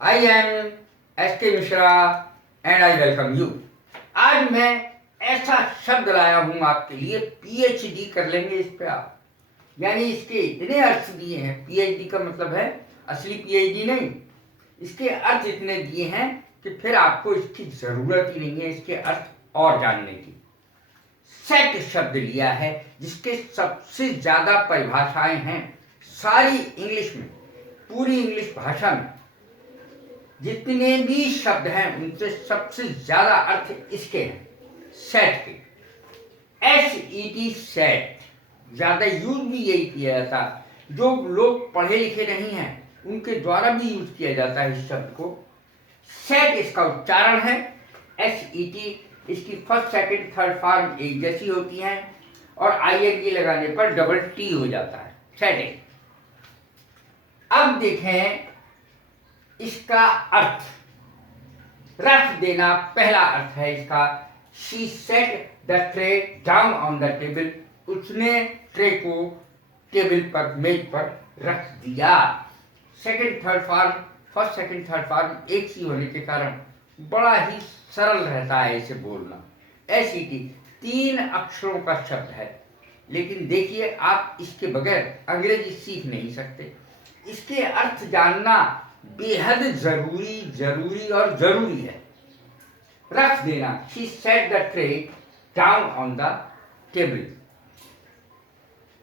I am S.K. Mishra and I welcome you. आज मैं ऐसा शब्द लाया हूं आपके लिए, पीएचडी कर लेंगे इस पे आप। यानी इसके इतने अर्थ दिए हैं। पीएचडी का मतलब है असली पीएचडी नहीं, इसके अर्थ इतने दिए हैं कि फिर आपको इसकी जरूरत ही नहीं है इसके अर्थ और जानने की। सेट शब्द लिया है जिसके सबसे ज्यादा परिभाषाएं हैं सारी इंग्लिश में, पूरी इंग्लिश भाषा में जितने भी शब्द हैं उनसे सबसे ज्यादा अर्थ इसके हैं, सेट के। SET सेट ज्यादा यूज भी यही किया जाता, जो लोग पढ़े लिखे नहीं हैं उनके द्वारा भी यूज किया जाता है इस शब्द को। सेट इसका उच्चारण है। SET इसकी फर्स्ट सेकंड थर्ड फॉर्म एक जैसी होती है और ING लगाने पर डबल T हो जाता है, सेटिंग। अब देखें इसका अर्थ, रख देना पहला अर्थ है इसका। She said the tray down on the table, उसने ट्रे को टेबल पर, मेज पर रख दिया। Second third form, first second third form एक ही होने के कारण बड़ा ही सरल रहता है इसे बोलना। SET 3 अक्षरों का शब्द है, लेकिन देखिए आप इसके बगैर अंग्रेजी सीख नहीं सकते। इसके अर्थ जानना बेहद जरूरी और जरूरी है। रख देना, she said the tray down on the table.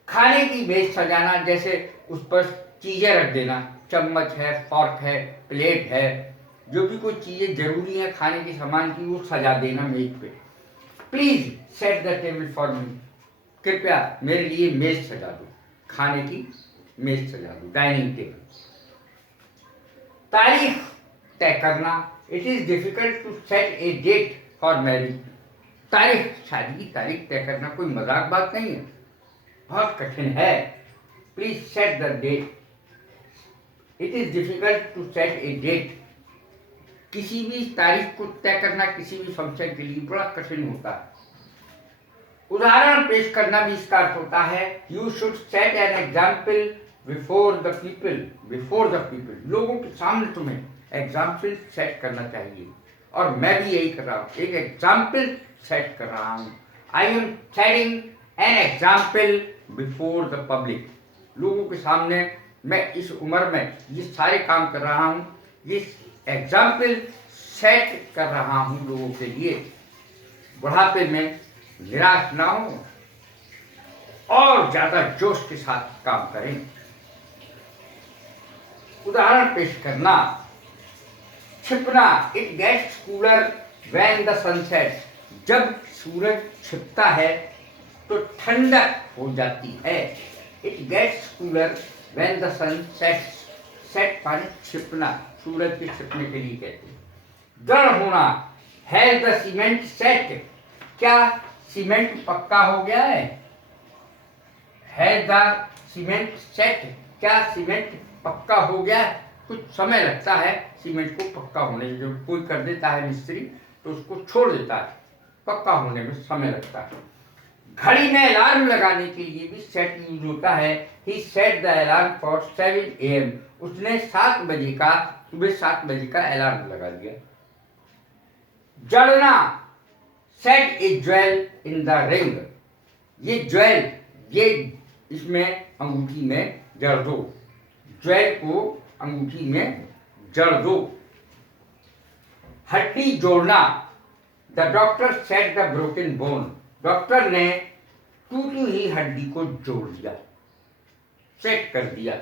खाने की मेज सजाना, जैसे उस पर चीजें रख देना, चम्मच है, फोर्क है, प्लेट है, जो भी कोई चीजें जरूरी है खाने के सामान की वो सजा देना मेज पे। Please set the table for me, कृपया मेरे लिए मेज सजा दो, खाने की मेज सजा दो, डाइनिंग टेबल। तारीख तय करना, it is difficult to set a date for marriage. तारीख, शादी की तारीख तय करना कोई मजाक बात नहीं है, बहुत कठिन है। Please set the date, it is difficult to set a date. किसी भी तारीख को तय करना किसी भी फंक्शन के लिए बड़ा कठिन होता है। उदाहरण पेश करना भी इसका अर्थ होता है। You should set an example before the people, लोगों के सामने तुम्हें एग्जाम्पल सेट करना चाहिए, और मैं भी यही कर रहा हूँ, एक एग्जाम्पल सेट कर रहा हूँ। I am setting an example before the public, लोगों के सामने मैं इस उम्र में ये सारे काम कर रहा हूँ, ये एग्जाम्पल सेट कर रहा हूँ लोगों के लिए, बुढ़ापे में निराश ना हो और ज्यादा जोश के साथ काम करें। उदाहरण पेश करना, छिपना, it gets cooler when the sun sets, जब सूरज छिपता है तो ठंडक हो जाती है। It gets cooler when the sun sets, set माने छिपना, सूरज के छिपने के लिए कहते हैं। दृढ़ होना, हैज द सीमेंट सेट, क्या सीमेंट पक्का हो गया है। हैज द सीमेंट सेट, क्या सीमेंट पक्का हो गया। कुछ समय लगता है सीमेंट को पक्का होने में, जब कोई कर देता है मिस्त्री तो उसको छोड़ देता है, पक्का होने में समय लगता है। घड़ी में अलार्म लगाने के लिए भी सेट यूज होता है। He set the alarm for 7 AM, उसने 7 बजे का, सुबह 7 बजे का अलार्म लगा दिया। जड़ना, set a jewel in the ring, ये ज्वेल, ये इसमें अंगूठी में जड़ दो, ज्वेल को अंगूठी में जड़ दो। हड्डी जोड़ना, the doctor set the broken bone, doctor ने टूटी हुई हड्डी को जोड़ दिया, सेट कर दिया।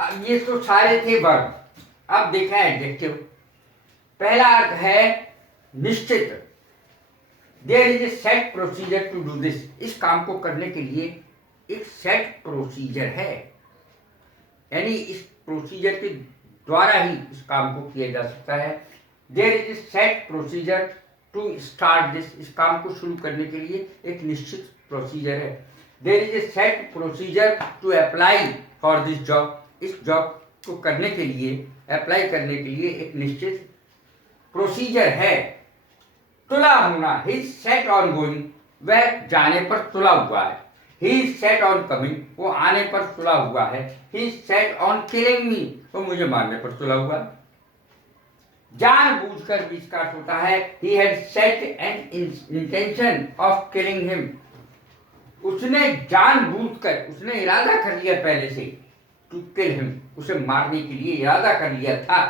अब ये तो सारे थे वर्ब, अब देखा एडजेक्टिव। पहला अर्थ है निश्चित, there is a set procedure to do this, इस काम को करने के लिए एक सेट प्रोसीजर है, यानी इस प्रोसीजर के द्वारा ही इस काम को किया जा सकता है। There is a set procedure to start this, इस काम को शुरू करने के लिए एक निश्चित प्रोसीजर है। There is a set procedure to apply for this job, इस जॉब को करने के लिए, अप्लाई करने के लिए एक निश्चित प्रोसीजर है। तुला होना, ही सेट ऑन गोइंग, वह जाने पर तुला हुआ है। He is set on coming, वो आने पर तुला हुआ है। He is set on killing मी, वो मुझे मारने पर तुला हुआ है। जानबूझकर भी इसका अर्थ होता है he had set an intention of killing him, उसने जानबूझकर, उसने इरादा कर लिया पहले से, टू किल हिम, उसे मारने के लिए इरादा कर लिया था।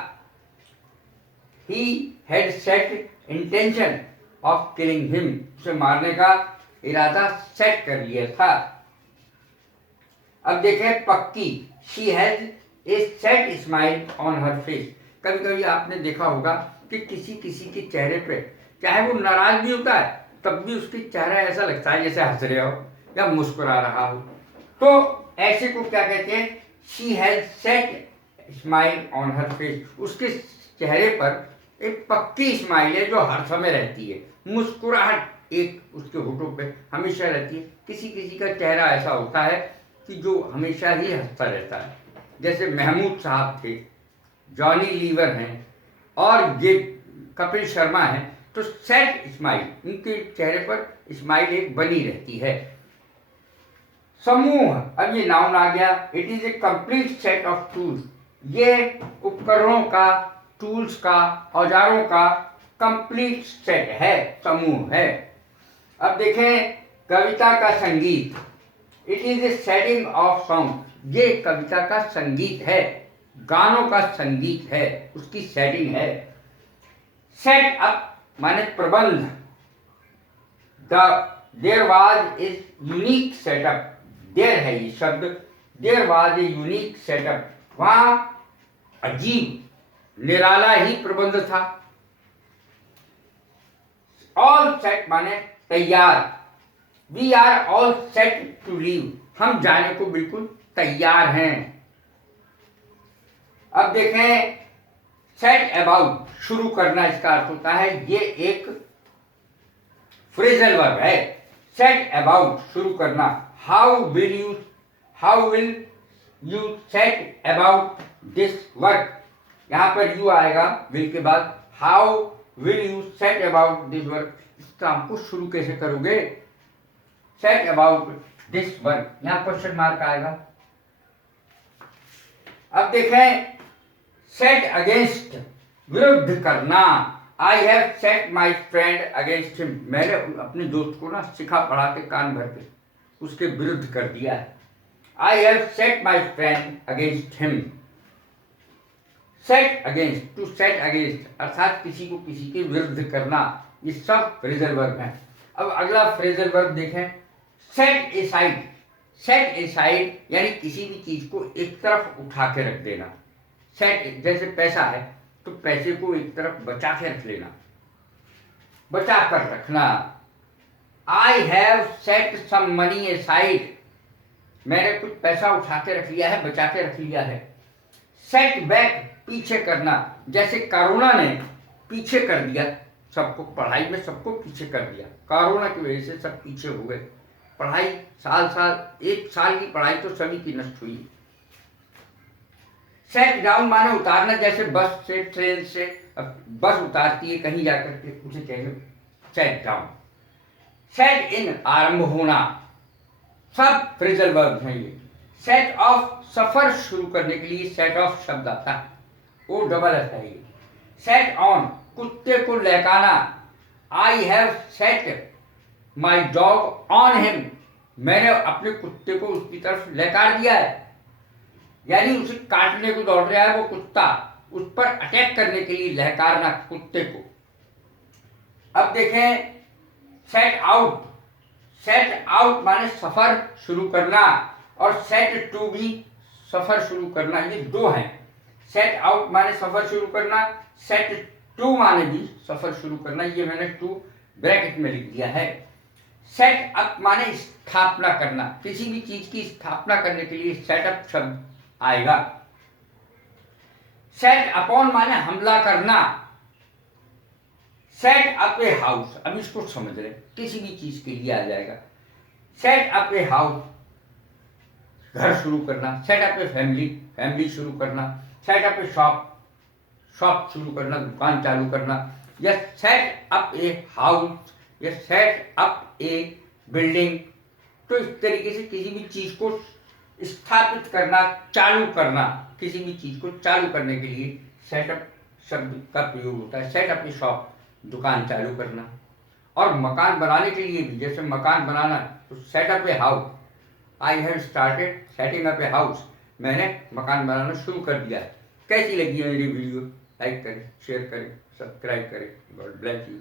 He had set intention of killing him, उसे मारने का इरादा सेट कर लिया था। अब देखें पक्की, she has a set smile on her face. कभी कभी आपने देखा होगा कि किसी किसी के चेहरे पे, चाहे वो नाराज भी होता है, तब भी उसकी चेहरा ऐसा लगता है जैसे हंस रहा हो या मुस्कुरा रहा हो। तो ऐसे को क्या कहते हैं? She has set smile on her face, उसके चेहरे पर एक पक्की स्माइल है जो हर समय रहती है, मुस्कुराहट एक उसके होठों पे हमेशा रहती है। किसी किसी का चेहरा ऐसा होता है कि जो हमेशा ही हंसता रहता है, जैसे महमूद साहब थे, जॉनी लीवर हैं और ये कपिल शर्मा हैं। तो सेट स्माइल, उनके चेहरे पर स्माइल एक बनी रहती है। समूह, अब ये नाउन आ गया। It is a complete set of tools, ये उपकरणों का, टूल्स का, औजारों का कंप्लीट सेट है, समूह है। अब देखें कविता का संगीत, it is a setting of song, ये कविता का संगीत है, गानों का संगीत है, उसकी सेटिंग है। सेट अप माने प्रबंध, there was is unique setup, there है ये शब्द, there was a unique setup, वहां अजीब निराला ही प्रबंध था। ऑल सेट माने तैयार, we are all set to leave, हम जाने को बिल्कुल तैयार हैं। अब देखें सेट अबाउट, शुरू करना इसका अर्थ होता है, ये एक फ्रेजल वर्ब है। सेट अबाउट, शुरू करना। How will you set about this work, यहां पर यू आएगा विल के बाद। How will you set about this work, इस काम को शुरू कैसे करोगे? सेट अबाउट दिस वर्क, यहां क्वेश्चन मार्क आएगा। अब देखें सेट अगेंस्ट, विरुद्ध करना। आई have set my friend against him, मैंने अपने दोस्त को ना सिखा पढ़ा के कान भर के उसके विरुद्ध कर दिया है। I have set my friend against him. Set against, to set against अर्थात किसी को किसी के विरुद्ध करना, ये सब फ्रेजल वर्ब हैं। अब अगला फ्रेजल वर्ब देखें, सेट ए साइड। सेट ए साइड यानी किसी भी चीज को एक तरफ उठा के रख देना। सेट, जैसे पैसा है तो पैसे को एक तरफ बचा के रख लेना, बचा कर रखना। I have set some money aside, मैंने कुछ पैसा उठा के रख लिया है, बचा के रख लिया है। सेट बैक, पीछे करना, जैसे कोरोना ने पीछे कर दिया सबको, पढ़ाई में सबको पीछे कर दिया, कोरोना की वजह से सब पीछे हो गए। पढ़ाई एक साल की पढ़ाई तो सभी की नष्ट हुई। सेट डाउन माने उतारना, जैसे बस से, ट्रेन से बस उतारती है कहीं जाकर के, उसे कहेंगे सेट डाउन। सेट इन, आरंभ होना, सब फ्रेजल वर्ब हैं ये। सेट ऑफ, सफर शुरू करने के लिए सेट ऑफ शब्द आता है, वो डबल आता है ये। सेट ऑन, कुत्ते को लहकाना। I have set my dog on him, मैंने अपने कुत्ते को उसकी तरफ लहकार दिया है, यानी उसे काटने को दौड़ रहा है वो कुत्ता, उस पर अटैक करने के लिए लहकारना कुत्ते को। अब देखें सेट आउट। सेट आउट माने सफर शुरू करना, और सेट टू भी सफर शुरू करना, ये दो हैं। सेट आउट माने सफर शुरू करना, सेट टू माने भी सफर शुरू करना, ये मैंने टू ब्रैकेट में लिख दिया है। सेट अप माने स्थापना करना, किसी भी चीज की स्थापना करने के लिए सेटअप शब्द आएगा। सेट अपॉन माने हमला करना। सेट अप ए हाउस, अब इसको समझ रहे, किसी भी चीज के लिए आ जाएगा। सेट अप ए हाउस, घर शुरू करना। Set up a family, family शुरू करना। सेट अप ए शॉप, शॉप शुरू करना, दुकान चालू करना। या सेट अप ए हाउस, या सेट अप ए बिल्डिंग, तो इस तरीके से किसी भी चीज़ को स्थापित करना, चालू करना, किसी भी चीज़ को चालू करने के लिए सेटअप शब्द का प्रयोग होता है। सेटअप ए शॉप, दुकान चालू करना। और मकान बनाने के लिए भी, जैसे मकान बनाना तो setup a house, I have started setting up a house, मैंने मकान बनाना शुरू कर दिया है। कैसी लगी है मेरी वीडियो? लाइक करें, शेयर करें, सब्सक्राइब करें। God bless you.